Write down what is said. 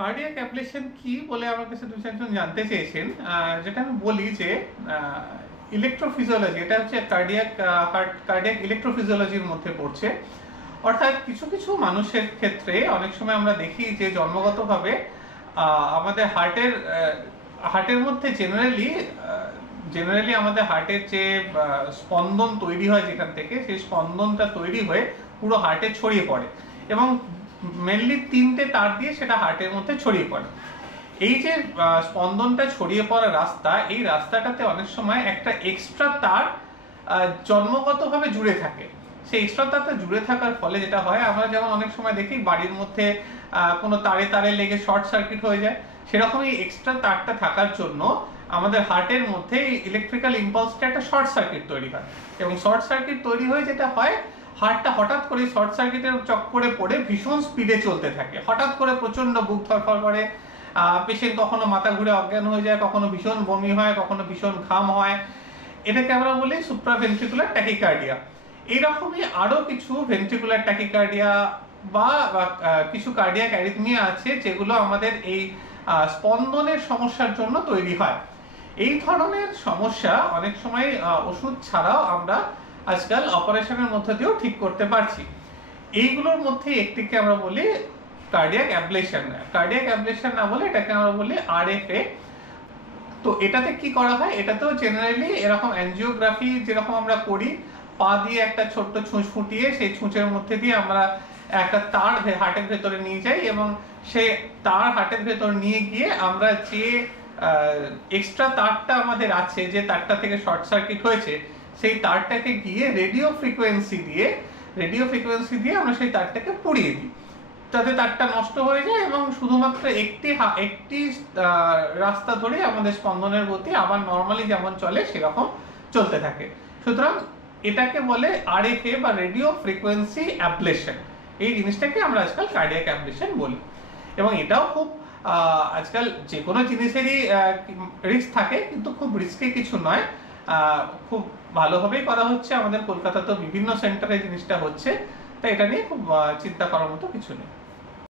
Cardiac ablation কি বলে আমার কাছে দু চারজন জানতে চেয়েছেন যেটা আমি বলি যে ইলেকট্রোফিজিওলজি এটা হচ্ছে কার্ডিয়াক হার্ট কার্ডিয়াক ইলেকট্রোফিজিওলজির মধ্যে পড়ছে। অর্থাৎ কিছু কিছু মানুষের ক্ষেত্রে অনেক সময় আমরা দেখি যে জন্মগতভাবে আমাদের হার্টের হার্টের মধ্যে জেনারেলি জেনারেলি আমাদের হার্টের যে স্পন্দন তৈরি হয় যেখান থেকে, সেই স্পন্দনটা তৈরি হয়ে পুরো হার্টে ছড়িয়ে পড়ে। এবং মেনলি তিনটে তার দিয়ে সেটা হার্টের মধ্যে ছড়িয়ে পড়ে। এই যে স্পন্দনটা ছড়িয়ে পড়া রাস্তা, এই রাস্তাটাতে অনেক সময় একটা এক্সট্রা তার জন্মগতভাবে জুড়ে থাকে। সেই এক্সট্রা তারটা জুড়ে থাকার ফলে যেটা হয়, আমরা যেমন অনেক সময় দেখি বাড়ির মধ্যে কোনো তারে তারে লেগে শর্ট সার্কিট হয়ে যায়, সেরকমই এক্সট্রা তারটা থাকার জন্য আমাদের হার্টের মধ্যে ইলেকট্রিক্যাল ইম্পালসটা একটা শর্ট সার্কিট তৈরি হয়। এবং শর্ট সার্কিট তৈরি হয়ে যেটা হয় হার্টটা হঠাৎ করে শর্ট সার্কিটের চক্করে পড়ে ভীষণ স্পিডে চলতে থাকে। হঠাৎ করে প্রচণ্ড বুক ধরফর করে। পেশেন্ট কখনো মাথা ঘুরে অজ্ঞান হয়ে যায় কখনো ভীষণ বমি হয় কখনো ভীষণ ঘাম হয়। এটাকে আমরা বলি সুপ্রাভেন্ট্রিকুলার ট্যাকিকার্ডিয়া এইরকমই আরও কিছু ভেন্ট্রিকুলার ট্যাকিকার্ডিয়া বা বা, কিছু কার্ডিয়াক অ্যারিথমিয়া আছে যেগুলো আমাদের এই স্পন্দনের সমস্যার জন্য তৈরি হয়। এই ধরনের সমস্যা অনেক সময় ওষুধ ছাড়াও আমরা আজকাল অপারেশনের মধ্যে দিয়েও ঠিক করতে পারছি। এইগুলোর মধ্যে একটিকে আমরা বলি কার্ডিয়াক অ্যাবলেশন কার্ডিয়াক অ্যাবলেশন না বলে এটাকে আমরা বলি আরএফএ তো এটাতে কি করা হয়? এটাতেও জেনারেলি এরকম অ্যানজিওগ্রাফি যেরকম আমরা করি, পা দিয়ে একটা ছোট্ট ছুঁচ ফুটিয়ে সেই ছুঁচের মধ্যে দিয়ে আমরা একটা তার হাটের ভেতরে নিয়ে যাই এবং সেই তার হাটের ভেতর নিয়ে গিয়ে আমরা যে এক্সট্রা তারটা আমাদের আছে, যে তারটা থেকে শর্ট সার্কিট হয়েছে সেই তারটাকে গিয়ে রেডিও ফ্রিকোয়েন্সি দিয়ে রেডিও ফ্রিকোয়েন্সি দিয়ে আমরা সেই তারটাকে পুড়িয়ে দিই। তাতে তারটা নষ্ট হয়ে যায় এবং শুধুমাত্র একটি একটি রাস্তা ধরে আমাদের স্পন্দনের গতি আবার নর্মালি যেমন চলে, সেরকম চলতে থাকে। সুতরাং এটাকে বলে আরএফএ বা রেডিও ফ্রিকোয়েন্সি অ্যাবলেশন এই জিনিসটাকে আমরা আজকাল কার্ডিয়াক অ্যাবলেশন বলি। এবং এটাও খুব আজকাল যে কোনো জিনিসেরই রিস্ক থাকে, কিন্তু খুব রিস্কে কিছু নয়। খুব ভালোভাবেই করা হচ্ছে। আমাদের কলকাতাতেও বিভিন্ন সেন্টারে জিনিসটা হচ্ছে। তাই এটা নিয়ে খুব চিন্তা করার মতো কিছু নেই।